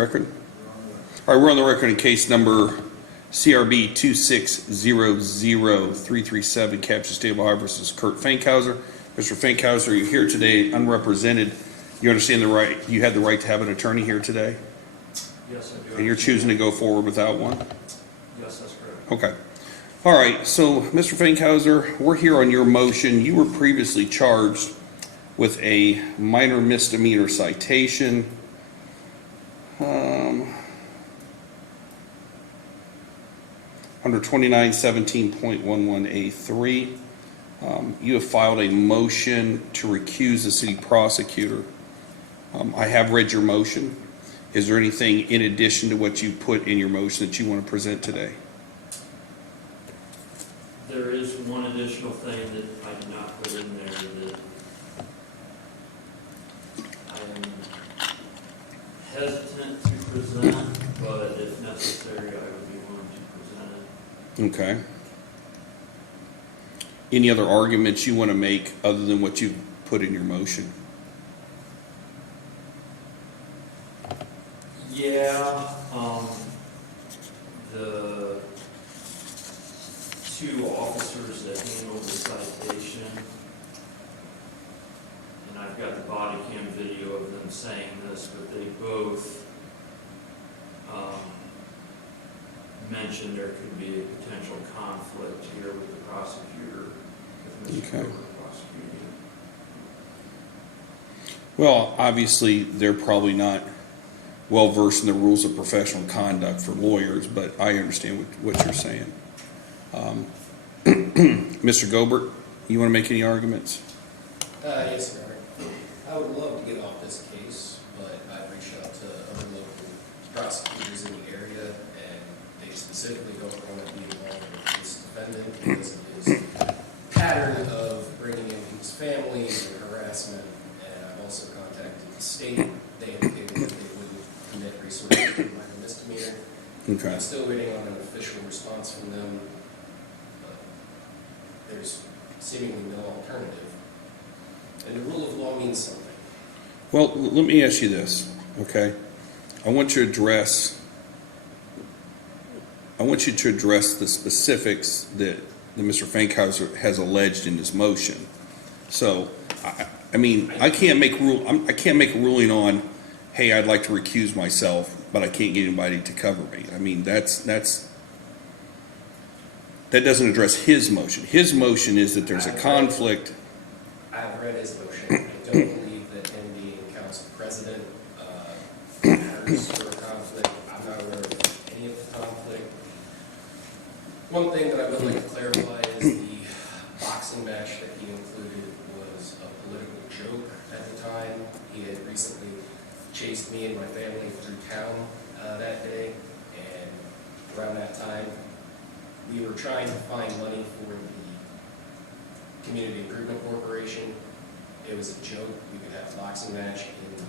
record? All right, we're on the record in case number CRB 2600337, Capture State of Ohio versus Kurt Fankhauser. Mr. Fankhauser, you're here today unrepresented. You understand the right, you had the right to have an attorney here today? Yes, I do. And you're choosing to go forward without one? Yes, that's correct. Okay. All right, so Mr. Fankhauser, we're here on your motion. You were previously charged with a minor misdemeanor citation. Under 2917.11A3, you have filed a motion to recuse the city prosecutor. I have read your motion. Is there anything in addition to what you put in your motion that you want to present today? There is one additional thing that I did not put in there that I am hesitant to present, but if necessary, I would be willing to present it. Okay. Any other arguments you want to make other than what you put in your motion? Yeah, the two officers that handled the citation, and I've got the body cam video of them saying this, but they both mentioned there could be a potential conflict here with the prosecutor, with Mr. Gobrecht prosecuting. Well, obviously, they're probably not well versed in the rules of professional conduct for lawyers, but I understand what you're saying. Mr. Gobrecht, you want to make any arguments? Yes, sir. I would love to get off this case, but I've reached out to other local prosecutors in the area, and they specifically don't want to be involved with this defendant because of his pattern of bringing in his family and harassment. And I've also contacted the state. They indicated that they wouldn't commit resources to minor misdemeanor. Okay. I'm still waiting on an official response from them. There's seemingly no alternative. And the rule of law means something. Well, let me ask you this, okay? I want you to address the specifics that Mr. Fankhauser has alleged in his motion. So, I mean, I can't make a ruling on, hey, I'd like to recuse myself, but I can't get anybody to cover me. I mean, that doesn't address his motion. His motion is that there's a conflict. I've read his motion. I don't believe that him being council president matters for a conflict. I'm not aware of any of the conflict. One thing that I would like to clarify is the boxing match that he included was a political joke at the time. He had recently chased me and my family through town that day, and around that time, we were trying to find money for the Community Improvement Corporation. It was a joke. We could have a boxing match in the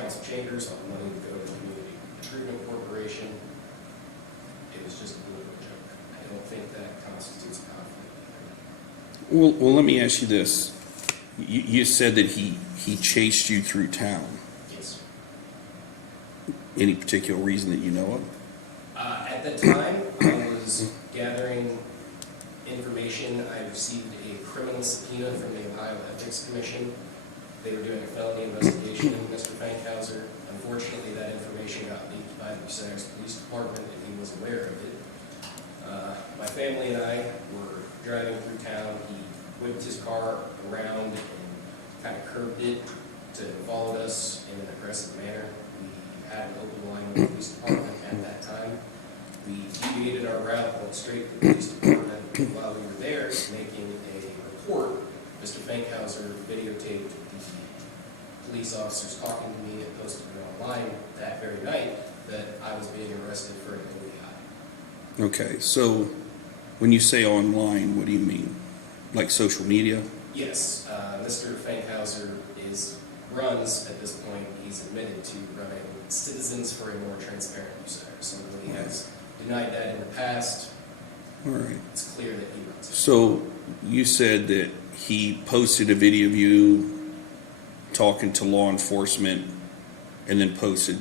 council chambers. All the money would go to the Community Improvement Corporation. It was just a political joke. I don't think that constitutes a conflict either. Well, let me ask you this. You said that he chased you through town. Yes. Any particular reason that you know of? At that time, I was gathering information. I received a criminal subpoena from the Ohio Ethics Commission. They were doing a felony investigation of Mr. Fankhauser. Unfortunately, that information got leaked by the Bucyrus Police Department, and he was aware of it. My family and I were driving through town. He whipped his car around and kind of curved it to follow us in an aggressive manner. We had an open line with the police department at that time. We deviated our route, went straight to the police department. While we were there making a report, Mr. Fankhauser videotaped the police officers talking to me and posted it online that very night that I was being arrested for an OEI. Okay, so when you say online, what do you mean? Like social media? Yes, Mr. Fankhauser runs, at this point, he's admitted to running Citizens for a More Transparent Bucyrus. So he has denied that in the past. All right. It's clear that he runs it. So you said that he posted a video of you talking to law enforcement and then posted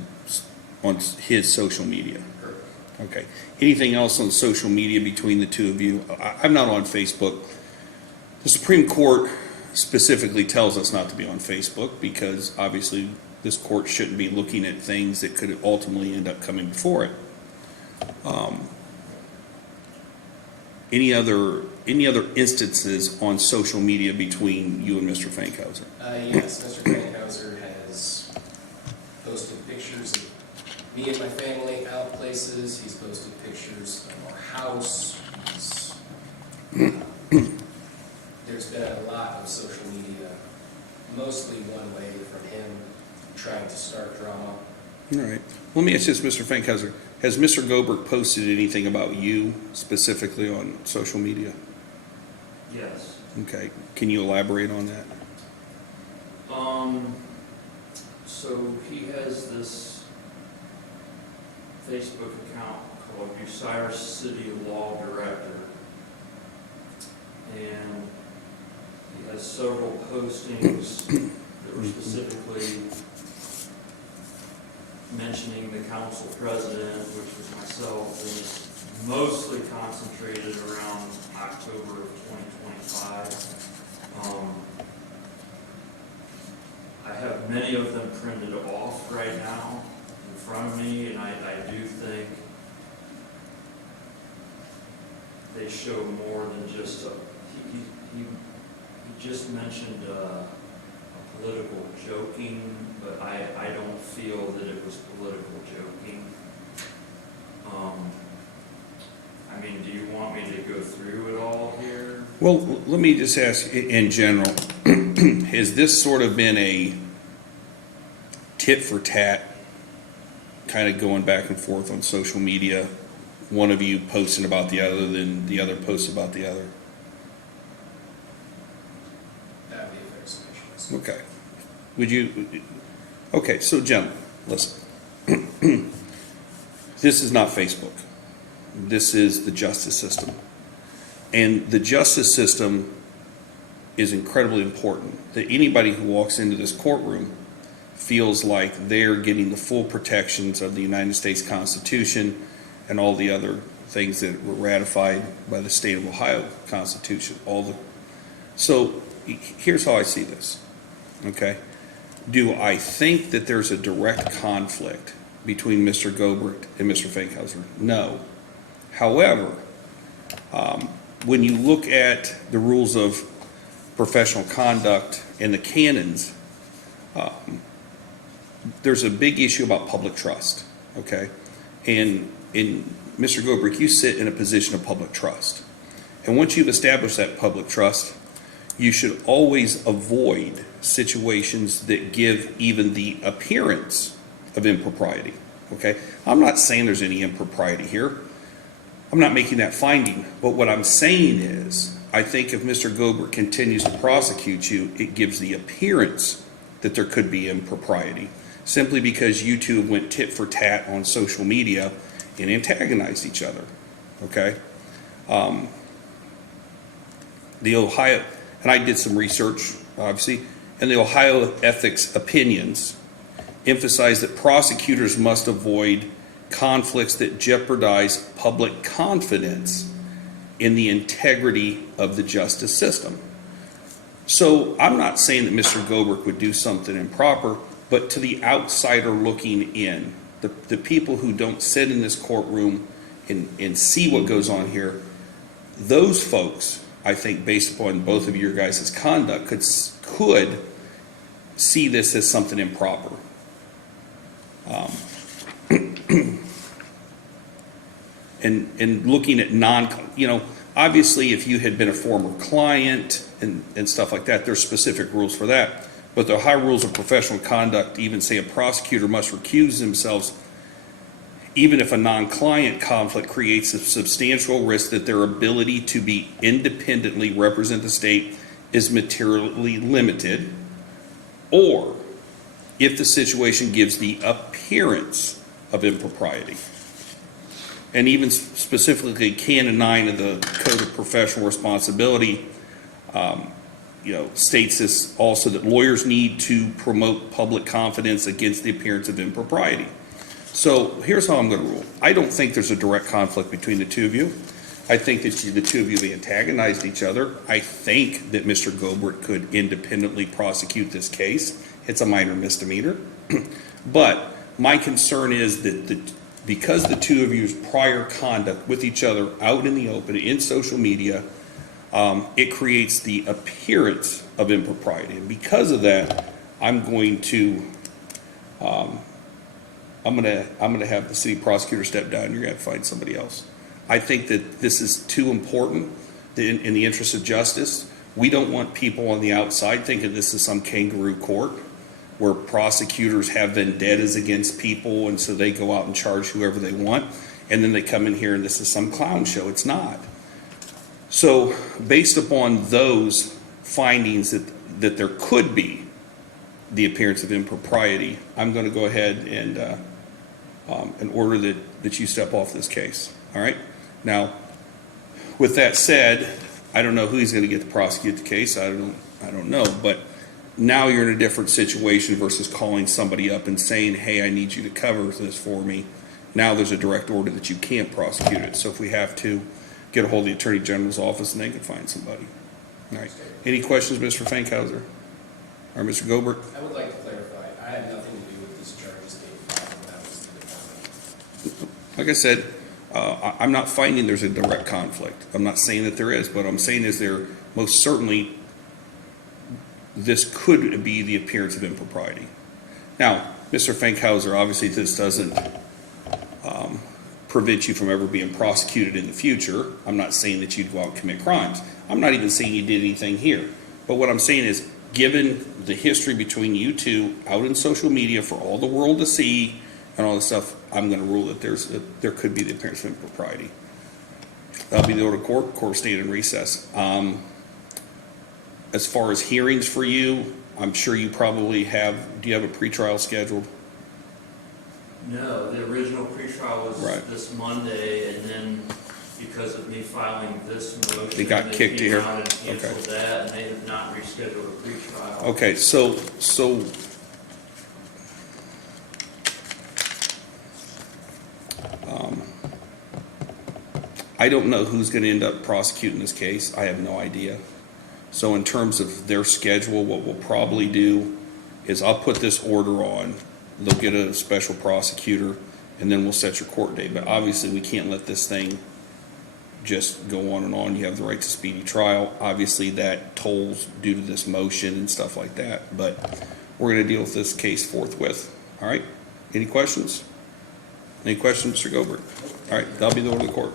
on his social media. Perfect. Okay. Anything else on social media between the two of you? I'm not on Facebook. The Supreme Court specifically tells us not to be on Facebook because obviously this court shouldn't be looking at things that could ultimately end up coming before it. Any other instances on social media between you and Mr. Fankhauser? Yes, Mr. Fankhauser has posted pictures of me and my family out places. He's posted pictures of our house. There's been a lot of social media, mostly one way from him trying to start drama. All right. Let me ask this, Mr. Fankhauser. Has Mr. Gobrecht posted anything about you specifically on social media? Yes. Okay. Can you elaborate on that? So he has this Facebook account called Bucyrus City Law Director. And he has several postings that were specifically mentioning the council president, which was myself, and it's mostly concentrated around October of 2025. I have many of them printed off right now in front of me, and I do think they show more than just a, he just mentioned political joking, but I don't feel that it was political joking. I mean, do you want me to go through it all here? Well, let me just ask in general, has this sort of been a tit for tat, kind of going back and forth on social media, one of you posting about the other, then the other posts about the other? That would be a fair summation. Okay. Would you, okay, so gentlemen, listen. This is not Facebook. This is the justice system. And the justice system is incredibly important. That anybody who walks into this courtroom feels like they're getting the full protections of the United States Constitution and all the other things that were ratified by the state of Ohio Constitution. So here's how I see this, okay? Do I think that there's a direct conflict between Mr. Gobrecht and Mr. Fankhauser? No. However, when you look at the rules of professional conduct and the canons, there's a big issue about public trust, okay? And in Mr. Gobrecht, you sit in a position of public trust. And once you've established that public trust, you should always avoid situations that give even the appearance of impropriety, okay? I'm not saying there's any impropriety here. I'm not making that finding. But what I'm saying is, I think if Mr. Gobrecht continues to prosecute you, it gives the appearance that there could be impropriety, simply because you two went tit for tat on social media and antagonized each other, okay? The Ohio, and I did some research, obviously, and the Ohio ethics opinions emphasize that prosecutors must avoid conflicts that jeopardize public confidence in the integrity of the justice system. So I'm not saying that Mr. Gobrecht would do something improper, but to the outsider looking in, the people who don't sit in this courtroom and see what goes on here, those folks, I think, based upon both of your guys' conduct, could see this as something improper. And looking at obviously if you had been a former client and stuff like that, there's specific rules for that. But the Ohio rules of professional conduct even say a prosecutor must recuse themselves even if a non-client conflict creates a substantial risk that their ability to be independently represent the state is materially limited, or if the situation gives the appearance of impropriety. And even specifically, Canon 9 of the Code of Professional Responsibility states this also, that lawyers need to promote public confidence against the appearance of impropriety. So here's how I'm going to rule. I don't think there's a direct conflict between the two of you. I think that the two of you have antagonized each other. I think that Mr. Gobrecht could independently prosecute this case. It's a minor misdemeanor. But my concern is that because the two of you's prior conduct with each other out in the open, in social media, it creates the appearance of impropriety. And because of that, I'm going to have the city prosecutor step down. You're going to have to find somebody else. I think that this is too important in the interest of justice. We don't want people on the outside thinking this is some kangaroo court where prosecutors have vendettas against people and so they go out and charge whoever they want, and then they come in here and this is some clown show. It's not. So based upon those findings that there could be the appearance of impropriety, I'm going to go ahead and order that you step off this case. All right? Now, with that said, I don't know who he's going to get to prosecute the case. I don't know. But now you're in a different situation versus calling somebody up and saying, hey, I need you to cover this for me. Now there's a direct order that you can't prosecute it. So if we have to, get a hold of the Attorney General's office and they can find somebody. All right. Any questions, Mr. Fankhauser? Or Mr. Gobrecht? I would like to clarify, I had nothing to do with this charges being filed, that was the defendant. Like I said, I'm not finding there's a direct conflict. I'm not saying that there is, but I'm saying is there most certainly this could be the appearance of impropriety. Now, Mr. Fankhauser, obviously this doesn't prevent you from ever being prosecuted in the future. I'm not saying that you'd go out and commit crimes. I'm not even saying you did anything here. But what I'm saying is, given the history between you two out in social media for all the world to see and all this stuff, I'm going to rule that there could be the appearance of impropriety. That'll be the order of court. Court stayed in recess. As far as hearings for you, I'm sure you probably have. Do you have a pretrial scheduled? No, the original pretrial was Right. this Monday, and then because of me filing this motion, They got kicked came here? out and canceled Okay. that, and they have not rescheduled a pretrial. Okay, so I don't know who's going to end up prosecuting this case. I have no idea. So in terms of their schedule, what we'll probably do is I'll put this order on. They'll get a special prosecutor, and then we'll set your court date. But obviously, we can't let this thing just go on and on. You have the right to speedy trial. Obviously, that tolls due to this motion and stuff like that. But we're going to deal with this case forthwith. All right? Any questions? Any questions, Mr. Gobrecht? All right, that'll be the order of the court.